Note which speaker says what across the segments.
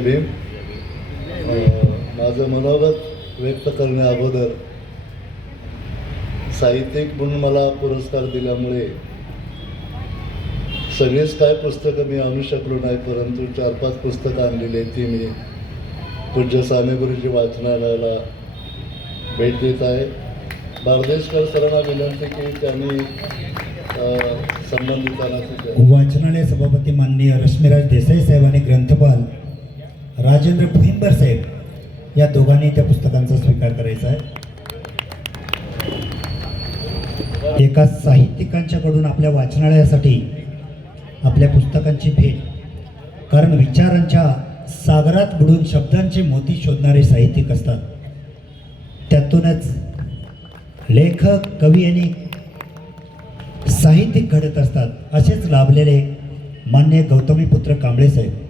Speaker 1: भीम माझं मनोगत व्यक्त करण्या अगोदर साहित्यिक म्हणून मला पुरस्कार दिल्यामुळे सगळीच काय पुस्तकं मी आणू शकलो नाही परंतु चार पाच पुस्तकं आणलेली आहेत ती मी पूज्य साने गुरुजी वाचनालयाला भेट देत आहे. बारदेशकर सरांना विनंती की त्यांनी संबंधितांना
Speaker 2: वाचनालय सभापती माननीय रश्मीराज देसाई साहेब आणि ग्रंथपाल राजेंद्र भुईंबर साहेब या दोघांनी त्या पुस्तकांचा स्वीकार करायचा आहे. एका साहित्यिकांच्याकडून आपल्या वाचनालयासाठी आपल्या पुस्तकांची भेट. कारण विचारांच्या सागरात बुडून शब्दांचे मोती शोधणारे साहित्यिक असतात. त्यातूनच लेखक कवी आणि साहित्यिक घडत असतात असेच लाभलेले मान्य गौतमीपुत्र कांबळे साहेब.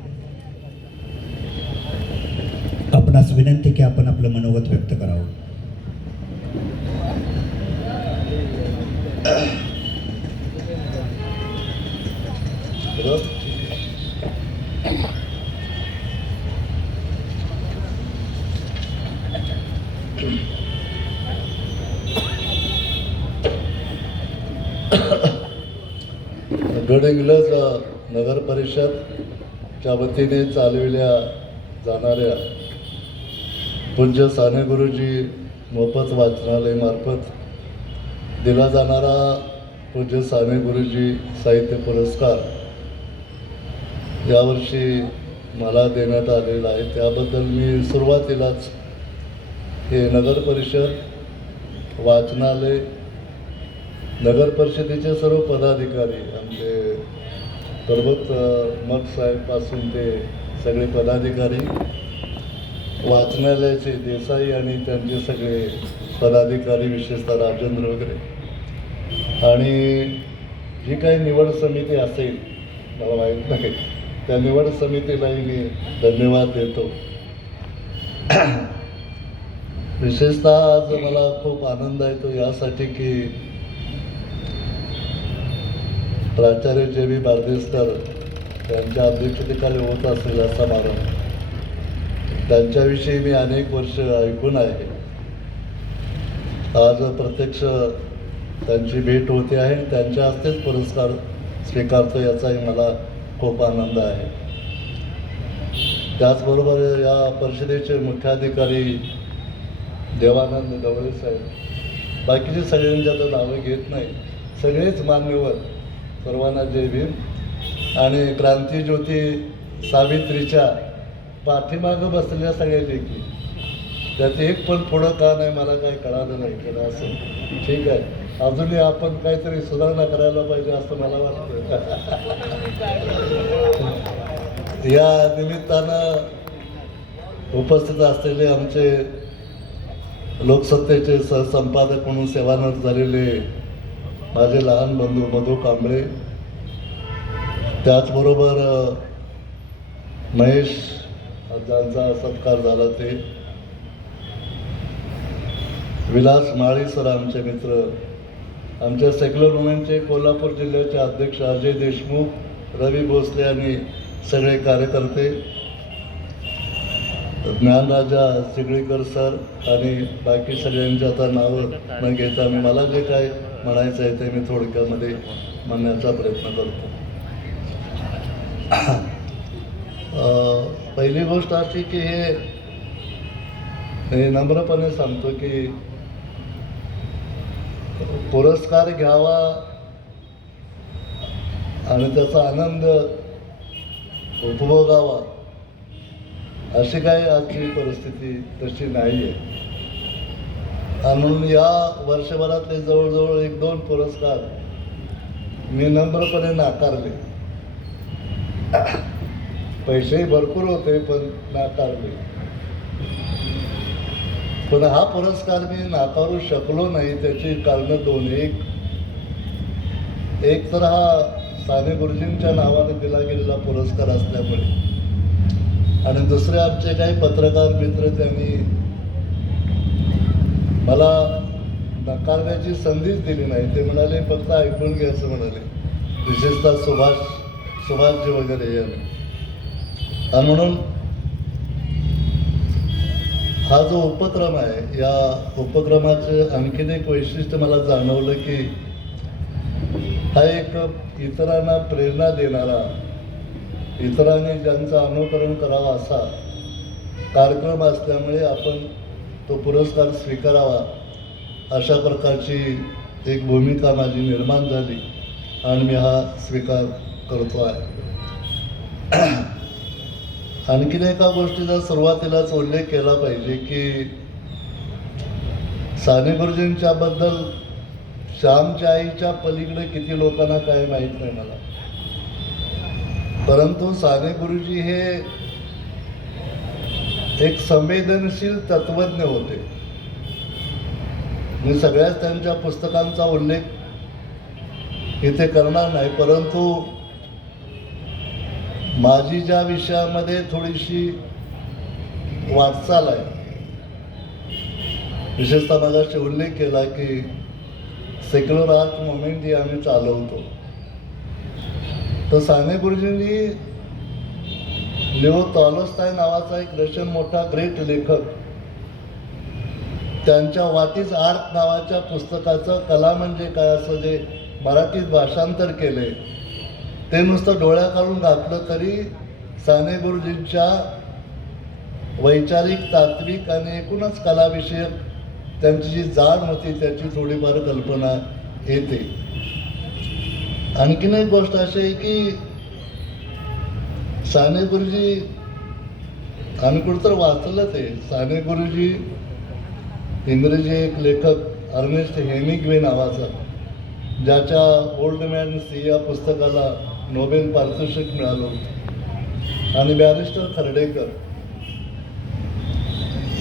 Speaker 2: आपणास विनंती की आपण आपलं मनोगत व्यक्त करावं.
Speaker 1: बरोबर गडहिंग्लज नगर परिषदच्या वतीने चालविल्या जाणाऱ्या पूज्य साने गुरुजी मोफत वाचनालयमार्फत दिला जाणारा पूज्य साने गुरुजी साहित्य पुरस्कार यावर्षी मला देण्यात आलेला आहे. त्याबद्दल मी सुरुवातीलाच हे नगर परिषद वाचनालय नगर परिषदेचे सर्व पदाधिकारी आमचे प्रभत मग साहेबपासून ते सगळे पदाधिकारी वाचनालयाचे देसाई आणि त्यांचे सगळे पदाधिकारी विशेषतः राजेंद्र वगैरे. आणि जी काही निवड समिती असेल मला माहीत नाही त्या निवड समितीलाही मी धन्यवाद देतो. विशेषतः आज मला खूप आनंद आहे तो यासाठी की प्राचार्य जे बी बारदेसकर यांच्या अध्यक्षतेखाली होत असलेला समारंभ त्यांच्याविषयी मी अनेक वर्ष ऐकून आहे. आज प्रत्यक्ष त्यांची भेट होते आहे आणि त्यांच्या हस्तेच पुरस्कार स्वीकारतो याचाही मला खूप आनंद आहे. त्याचबरोबर या परिषदेचे मुख्याधिकारी देवानंद गवळे साहेब. बाकीचे सगळ्यांच्या तर नावं घेत नाही. सगळेच मान्यवर सर्वांना जय भीम. आणि क्रांतीज्योती सावित्रीच्या पाठीमागं बसलेल्या सगळ्या लेखी त्यात एक पण पुढं का नाही मला काय कळालं नाही केलं असं. ठीक आहे. अजूनही आपण काहीतरी सुधारणा करायला पाहिजे असं मला वाटतं. या निमित्तानं उपस्थित असलेले आमचे लोकसत्तेचे सहसंपादक म्हणून सेवानिवृत्त झालेले माझे लहान बंधू मधू कांबळे त्याचबरोबर महेश ज्यांचा सत्कार झाला ते विलास माळी सर आमचे मित्र आमच्या सेक्युलर वुमेनचे कोल्हापूर जिल्ह्याचे अध्यक्ष अजय देशमुख रवी भोसले आणि सगळे कार्यकर्ते ज्ञानराजा सिगळीकर सर आणि बाकी सगळ्यांची आता नावं न घेता मी मला जे काय म्हणायचं आहे ते मी थोडक्यामध्ये म्हणण्याचा प्रयत्न करतो. पहिली गोष्ट अशी की हे नम्रपणे सांगतो की पुरस्कार घ्यावा आणि त्याचा आनंद उपभोगावा अशी काही आजची परिस्थिती तशी नाही आहे आणि म्हणून या वर्षभरातले जवळजवळ एक दोन पुरस्कार मी नम्रपणे नाकारले. पैसेही भरपूर होते पण नाकारले पण हा पुरस्कार मी नाकारू शकलो नाही त्याची कारणं दोन एक एक तर हा साने गुरुजींच्या नावाने दिला गेलेला पुरस्कार असल्यामुळे. आणि दुसरे आमचे काही पत्रकार मित्र त्यांनी मला नकारण्याची संधीच दिली नाही. ते म्हणाले फक्त ऐकून घ्यायचं म्हणाले. विशेषतः सुभाष सुभाषजी वगैरे यांनी. आणि म्हणून हा जो उपक्रम आहे या उपक्रमाचं आणखीन एक वैशिष्ट्य मला जाणवलं की हा एक इतरांना प्रेरणा देणारा इतरांनी ज्यांचं अनुकरण करावा असा कार्यक्रम असल्यामुळे आपण तो पुरस्कार स्वीकारावा अशा प्रकारची एक भूमिका माझी निर्माण झाली आणि मी हा स्वीकार करतो आहे. आणखीन एका गोष्टीचा सुरुवातीलाच उल्लेख केला पाहिजे की साने गुरुजींच्या बद्दल श्यामच्या आईच्या पलीकडे किती लोकांना काय माहीत नाही मला. परंतु साने गुरुजी हे एक संवेदनशील तत्वज्ञ होते. मी सगळ्याच त्यांच्या पुस्तकांचा उल्लेख इथे करणार नाही परंतु माझी ज्या विषयामध्ये थोडीशी वाटचाल आहे विशेषतः मगाशी उल्लेख केला की सेक्युलर आर्ट मुवमेंट जी आम्ही चालवतो. तर साने गुरुजींनी लिओ तॉलस्ताय नावाचा एक रशियन मोठा ग्रेट लेखक त्यांच्या वातीच आर्ट नावाच्या पुस्तकाचं कला म्हणजे काय असं जे मराठीत भाषांतर केले ते नुसतं डोळ्या काढून घातलं तरी साने गुरुजींच्या वैचारिक तात्विक आणि एकूणच कलाविषयक त्यांची जी जाण होती त्याची थोडीफार कल्पना येते. आणखीन एक गोष्ट अशी आहे की साने गुरुजी आम्ही कुठं वाचलं ते साने गुरुजी इंग्रजी एक लेखक अर्नेस्ट हेमिग्वे नावाचा ज्याच्या ओल्ड मॅन सी या पुस्तकाला नोबेल पारितोषिक मिळालं. आणि बॅरिस्टर खर्डेकर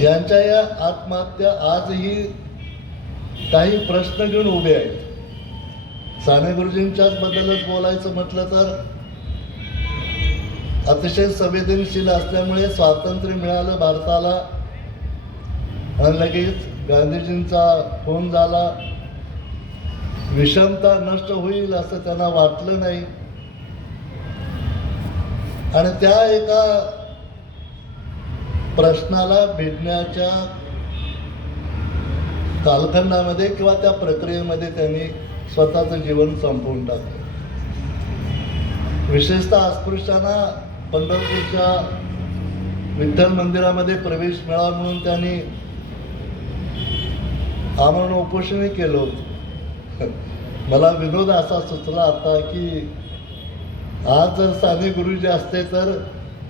Speaker 1: यांच्या या आत्महत्या आजही काही प्रश्न घेऊन उभे आहेत. साने गुरुजींच्याच बद्दलच बोलायचं म्हटलं तर अतिशय संवेदनशील असल्यामुळे स्वातंत्र्य मिळालं भारताला. आणि लगेच गांधीजींचा फोन झाला. विषमता नष्ट होईल असं त्यांना वाटलं नाही. आणि त्या एका प्रश्नाला भेटण्याच्या कालखंडामध्ये किंवा त्या प्रक्रियेमध्ये त्यांनी स्वतःचं जीवन संपवून टाकलं. विशेषतः अस्पृश्यांना पंढरपूरच्या विठ्ठल मंदिरामध्ये प्रवेश मिळावा म्हणून त्यांनी आमरण उपोषणही केलं होतं. मला विनोद असा सुचला आता की आज जर साने गुरुजी असते तर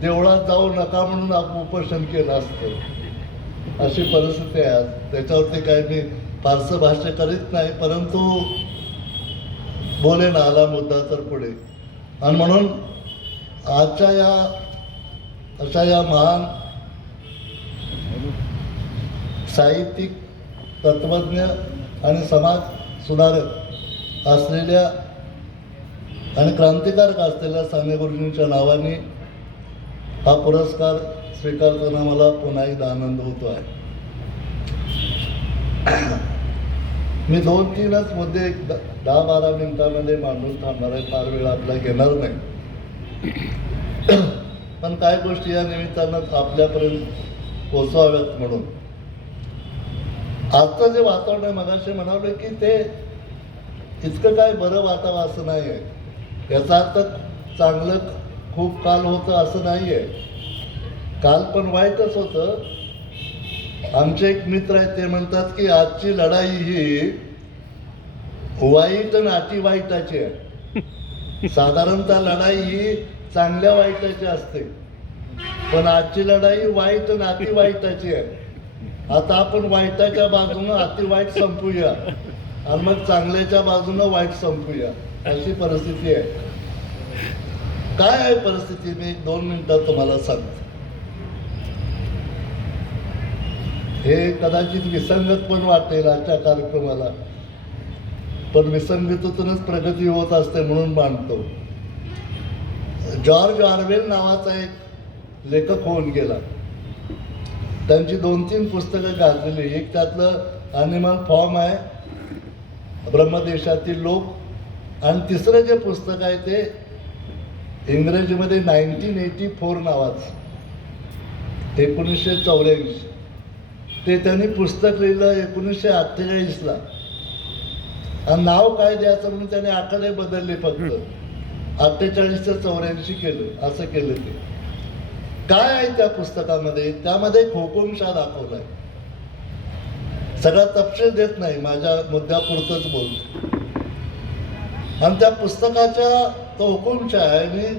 Speaker 1: देवळात जाऊ नका म्हणून आपण उपोषण केलं असतं. अशी परिस्थिती आहे. आज त्याच्यावरती काय मी फारसं भाष्य करीत नाही परंतु बोलेन आला मुद्दा तर पुढे. आणि म्हणून आजच्या या अशा या महान साहित्यिक तत्वज्ञ आणि समाज सुधारक असलेल्या आणि क्रांतिकारक असलेल्या साने गुरुजींच्या नावाने हा पुरस्कार स्वीकारताना मला पुन्हा एकदा आनंद होतो आहे. मी दोन तीनच मुद्दे एक द- दहा बारा मिनिटामध्ये मांडून थांबणार आहे. फार वेळ आपला घेणार नाही. पण काय गोष्टी या निमित्तानं आपल्यापर्यंत पोचवाव्यात म्हणून. आजचं जे वातावरण आहे मगाशी म्हणाले की ते इतकं काय बरं वाटावं असं नाही आहे. याचा अर्थ चांगलं खूप काल होतं असं नाही आहे काल पण वाईटच होतं. आमचे एक मित्र आहेत ते म्हणतात की आजची लढाई ही वाईट आणि अति वाईटाची आहे. साधारणतः लढाई ही चांगल्या वाईटाची असते. पण आजची लढाई वाईट आणि अति वाईटाची आहे. आता आपण वाईटाच्या बाजूनं अति वाईट संपूया आणि मग चांगल्याच्या बाजूनं वाईट संपूया. अशी परिस्थिती आहे. काय आहे परिस्थिती? मी एक दोन मिनिटात तुम्हाला सांगतो. हे कदाचित विसंगत पण वाटेल आजच्या कार्यक्रमाला. पण विसंगतीतूनच प्रगती होत असते म्हणून मानतो. जॉर्ज आर्वेल नावाचा एक लेखक होऊन गेला. त्यांची दोन तीन पुस्तकं गाजलेली. एक त्यातलं अनिमल फॉर्म आहे. ब्रह्मदेशातील लोक आणि तिसरं जे पुस्तक आहे ते इंग्रजीमध्ये नाईन्टीन एटी फोर नावाचं. एकोणीसशे चौऱ्याऐंशी. ते त्यांनी पुस्तक लिहिलं एकोणीसशे अठ्ठेचाळीसला. आणि नाव काय द्यायचं म्हणून त्याने आकडे बदलले फक्त. अठ्ठेचाळीस ते चौऱ्याऐंशी केलं असं केलं ते. काय आहे त्या पुस्तकामध्ये? त्यामध्ये एक हुकुमशाह दाखवलाय. सगळा तपशील देत नाही माझ्या मुद्द्यापुरतंच बोलतो. आणि त्या पुस्तकाच्या तो हुकुमशाह आहे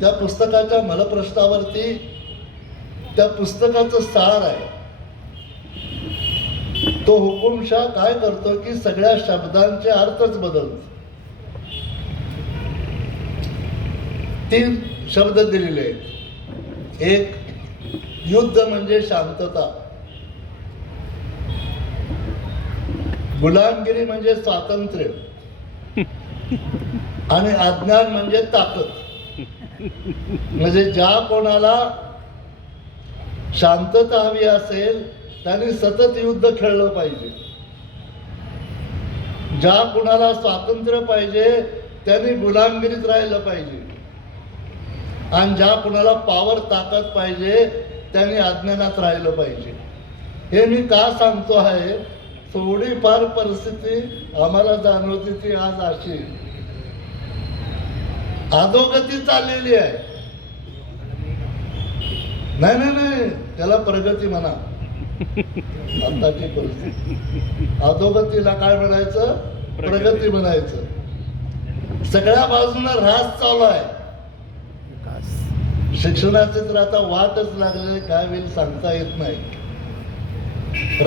Speaker 1: त्या पुस्तकाच्या मलप्रश्नावरती त्या पुस्तकाचं सार आहे. तो हुकुमशाह काय करतो की सगळ्या शब्दांचे अर्थच बदलतो. तीन शब्द दिलेले आहेत. एक युद्ध म्हणजे शांतता. गुलामगिरी म्हणजे स्वातंत्र्य. आणि अज्ञान म्हणजे ताकद. म्हणजे ज्या कोणाला शांतता हवी असेल त्यांनी सतत युद्ध खेळलं पाहिजे. ज्या कुणाला स्वातंत्र्य पाहिजे त्यांनी गुलामगिरीत राहिलं पाहिजे. आणि ज्या कुणाला पावर ताकद पाहिजे त्यांनी अज्ञानात राहिलं पाहिजे. हे मी का सांगतो आहे? थोडीफार परिस्थिती आम्हाला जाणवते ती आज अशी. अधोगती चाललेली आहे. नाही नाही नाही. त्याला प्रगती म्हणा. आताची परिस्थिती. अधोगतीला काय म्हणायचं? प्रगती म्हणायचं. सगळ्या बाजूला ऱ्हास चालू आहे. शिक्षणाचे तर आता वाटच लागलेले काय होईल सांगता येत नाही.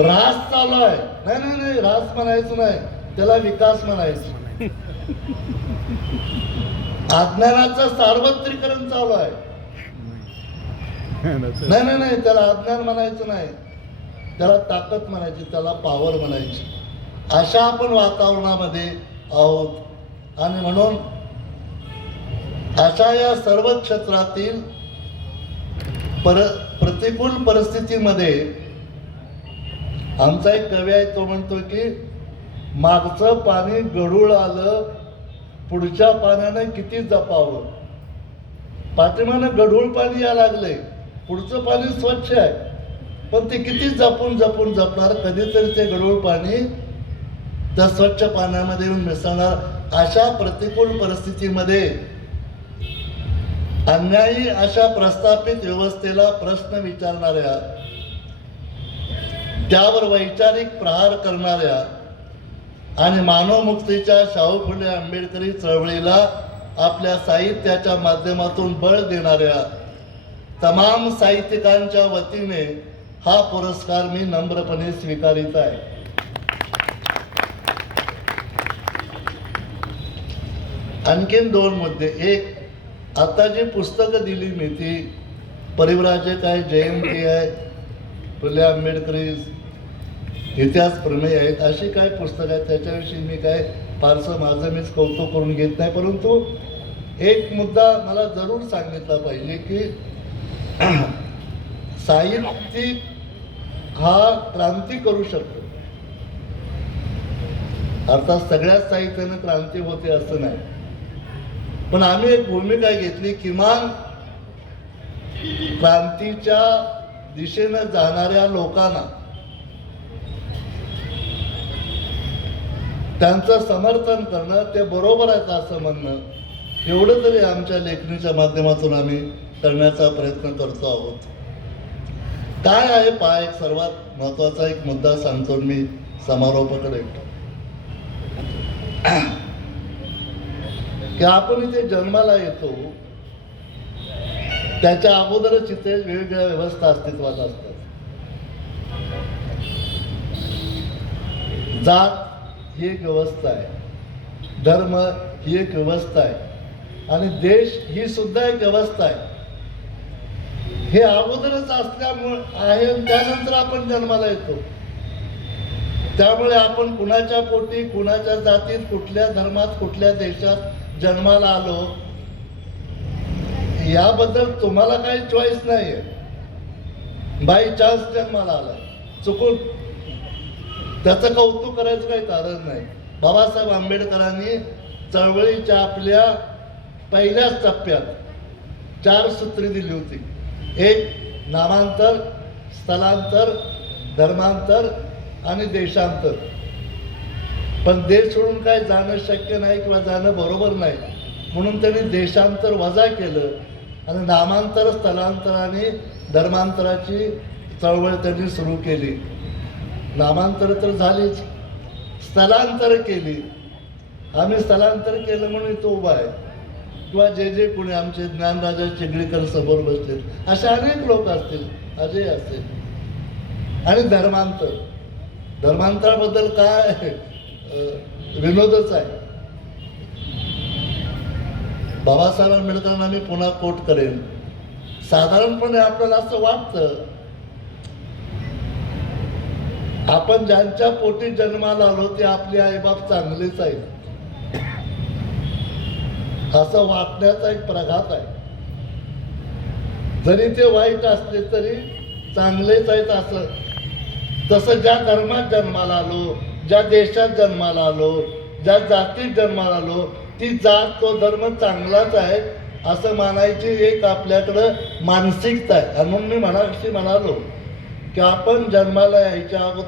Speaker 1: रास चालू आहे नाही नाही नाही रास म्हणायचं नाही. त्याला विकास म्हणायचं. अज्ञानाचं सार्वत्रिकरण चालू आहे नाही नाही नाही त्याला अज्ञान म्हणायचं नाही. त्याला ताकद म्हणायची त्याला पॉवर म्हणायची. अशा आपण वातावरणामध्ये आहोत. आणि म्हणून अशा या सर्व क्षेत्रातील पर प्रतिकूल परिस्थितीमध्ये आमचा एक कवी आहे तो म्हणतो की मागचं पाणी गढूळ आलं पुढच्या पाण्यानं किती जपावं? पाठीमानं गढूळ पाणी या लागले पुढचं पाणी स्वच्छ आहे. पण ते किती जपून जपून जपणार? कधीतरी ते गढूळ पाणी त्या स्वच्छ पाण्यामध्ये येऊन मिसळणार. अशा प्रतिकूल परिस्थितीमध्ये अन्यायी अशा प्रस्थापित व्यवस्थेला प्रश्न विचारणाऱ्या त्यावर वैचारिक प्रहार करणाऱ्या आणि मानवमुक्तीच्या शाहू फुले आंबेडकरी चळवळीला आपल्या साहित्याच्या माध्यमातून बळ देणाऱ्या तमाम साहित्यिकांच्या वतीने हा पुरस्कार मी नम्रपणे स्वीकारित आहे. आणखीन दोन मुद्दे. एक आता जी पुस्तकं दिली मी ती परिवराजक आहे जयंती आहे फुले आंबेडकरी इतिहास प्रमेय आहेत अशी काय पुस्तकं आहेत? त्याच्याविषयी मी काय फारसं माझं मीच कौतुक करून घेत नाही परंतु एक मुद्दा मला जरूर सांगितला पाहिजे की साहित्यिक हा क्रांती करू शकतो. अर्थात सगळ्याच साहित्यानं क्रांती होते असं नाही. पण आम्ही एक भूमिका घेतली किमान क्रांतीच्या दिशेनं जाणाऱ्या लोकांना त्यांचं समर्थन करणं ते बरोबर आहे का असं म्हणणं एवढं तरी आमच्या लेखणीच्या माध्यमातून आम्ही करण्याचा प्रयत्न करतो आहोत. काय आहे पहा एक सर्वात महत्त्वाचा एक मुद्दा सांगतो मी समारोपाकडे. की आपण इथे जन्माला येतो त्याच्या अगोदरच इथे वेगवेगळ्या व्यवस्था अस्तित्वात असतात. जात ही एक व्यवस्था आहे. धर्म ही एक व्यवस्था आहे. आणि देश ही सुद्धा एक व्यवस्था आहे. हे अगोदरच असल्यामुळे आहे त्यानंतर आपण जन्माला येतो. त्यामुळे आपण कुणाच्या पोटी कुणाच्या जातीत कुठल्या धर्मात कुठल्या देशात जन्माला आलो याबद्दल तुम्हाला काही चॉईस नाही आहे बाय चान्स जन्माला आला. चुकून त्याचं कौतुक करायचं काही कारण नाही. बाबासाहेब आंबेडकरांनी चळवळीच्या आपल्या पहिल्याच टप्प्यात चार सूत्री दिली होती. एक नामांतर स्थलांतर धर्मांतर आणि देशांतर. पण देश सोडून काय जाणं शक्य नाही किंवा जाणं बरोबर नाही. म्हणून त्यांनी देशांतर वजा केलं. आणि नामांतर स्थलांतराने धर्मांतराची चळवळ त्यांनी सुरू केली. नामांतर तर झालीच. स्थलांतर केली. आम्ही स्थलांतर केलं म्हणून इथं उभा आहे. किंवा जे जे कोणी आमचे ज्ञानराजा चिगडीकर समोर बसलेत असे अनेक लोक असतील अजय असतील. आणि धर्मांतर. धर्मांतराबद्दल काय विनोदच आहे. बाबासाहेबांना मिळताना मी पुन्हा कोट करेन. साधारणपणे आपल्याला असं वाटतं आपण ज्यांच्या पोटी जन्माला आलो ते आपले आईबाप चांगलेच आहेत. असं वाटण्याचा एक प्रघात आहे. जरी ते वाईट असले तरी चांगलेच आहेत असं. तसं ज्या धर्मात जन्माला आलो ज्या देशात जन्माला आलो ज्या जातीत जन्माला आलो ती जात तो धर्म चांगलाच आहे असं मानायची एक आपल्याकडं मानसिकता आहे. आणि म्हणून मी म्हणाशी म्हणालो की आपण जन्माला यायच्या अगोदर